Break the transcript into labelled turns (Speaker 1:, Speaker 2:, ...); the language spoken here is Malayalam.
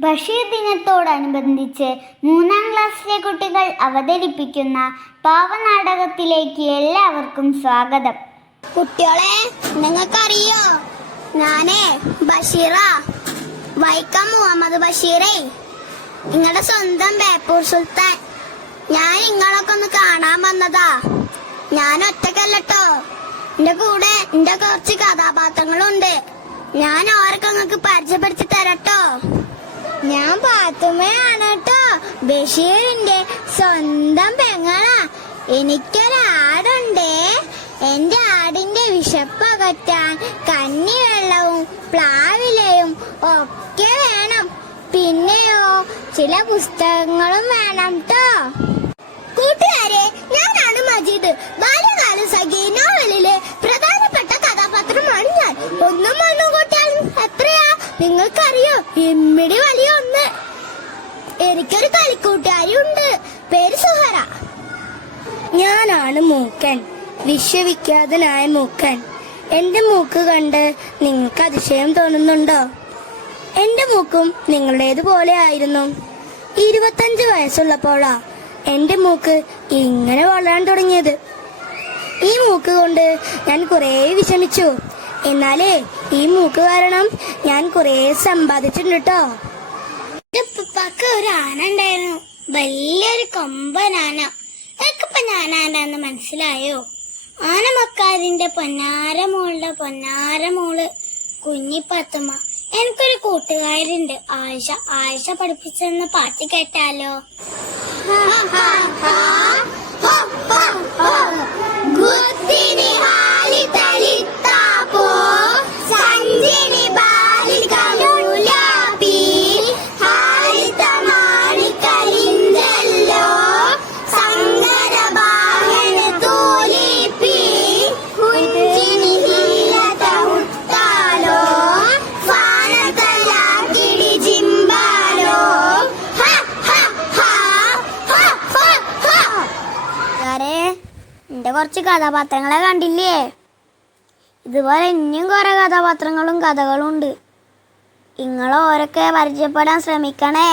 Speaker 1: ബഷീർ ദിനത്തോടനുബന്ധിച്ച് മൂന്നാം ക്ലാസ്സിലെ കുട്ടികൾ അവതരിപ്പിക്കുന്ന പാവനാടകത്തിലേക്ക് എല്ലാവർക്കും സ്വാഗതം.
Speaker 2: കുട്ടികളെ നിങ്ങൾക്കറിയോ? ഞാനേ ബഷീറ. വൈക്കം മുഹമ്മദ് ബഷീറേ. നിങ്ങളുടെ സ്വന്തം ബേപ്പൂർ സുൽത്താൻ. ഞാൻ നിങ്ങളൊക്കെ ഒന്ന് കാണാൻ വന്നതാ. ഞാൻ ഒറ്റക്കല്ലട്ടോ. എന്റെ കൂടെ എന്റെ കുറച്ച് കഥാപാത്രങ്ങളുണ്ട്. ഞാൻ ഓരൊക്കെ നിങ്ങൾക്ക് പരിചയപ്പെടുത്തി ഞാൻ പാത്തുമ്മയാണ് കേട്ടോ ബഷീറിന്റെ സ്വന്തം പെങ്ങളാ. എനിക്കൊരാടുണ്ടേ. എന്റെ ആടിന്റെ വിശപ്പകറ്റാൻ കന്നിവെള്ളവും പ്ലാവിലയും ഒക്കെ വേണം. പിന്നെയോ ചില പുസ്തകങ്ങളും വേണം ട്ടോ. നിങ്ങൾക്കറിയോ എമ്മിടി വലിയ ഒന്ന്. എനിക്കൊരു കളിക്കൂട്ടുകാരി ഉണ്ട് പേര് സുഹറ.
Speaker 3: ഞാനാണ് മൂക്കൻ. വിശ്വവിഖ്യാതനായ മൂക്കൻ. എന്റെ മൂക്ക് കണ്ട് നിങ്ങൾക്ക് അതിശയം തോന്നുന്നുണ്ടോ? എന്റെ മൂക്കും നിങ്ങളുടേതുപോലെ ആയിരുന്നു. ഇരുപത്തഞ്ച് വയസ്സുള്ളപ്പോഴാ എന്റെ മൂക്ക് ഇങ്ങനെ വളരാൻ തുടങ്ങിയത്. ഈ മൂക്ക് കൊണ്ട് ഞാൻ കുറേ വിഷമിച്ചു. എന്നാലേ ഈ മൂക്ക് കാരണം ഞാൻ കുറേ സമ്പാദിച്ചിട്ടുണ്ട് കേട്ടോ
Speaker 2: ഉപ്പക്ക് ഒരു ആന ഉണ്ടായിരുന്നു. വലിയൊരു കൊമ്പനാന. ആന എനിക്കിപ്പൊ ഞാൻ ആനാന്ന് മനസ്സിലായോ ആനമക്കാരിന്റെ പൊന്നാര മോളുടെ പൊന്നാര മോൾ കുഞ്ഞിപ്പത്തുമ്മ എനിക്കൊരു കൂട്ടുകാരുണ്ട്. ആഴ്ച ആഴ്ച പഠിപ്പിച്ചെന്ന് പാട്ട് കേട്ടാലോ? ഗുത്തിനി
Speaker 1: കുറച്ച് കഥാപാത്രങ്ങളെ കണ്ടില്ലേ? ഇതുപോലെ ഇനിയും കുറേ കഥാപാത്രങ്ങളും കഥകളും ഉണ്ട്. നിങ്ങൾ ഓരൊക്കെ പരിചയപ്പെടാൻ ശ്രമിക്കണേ.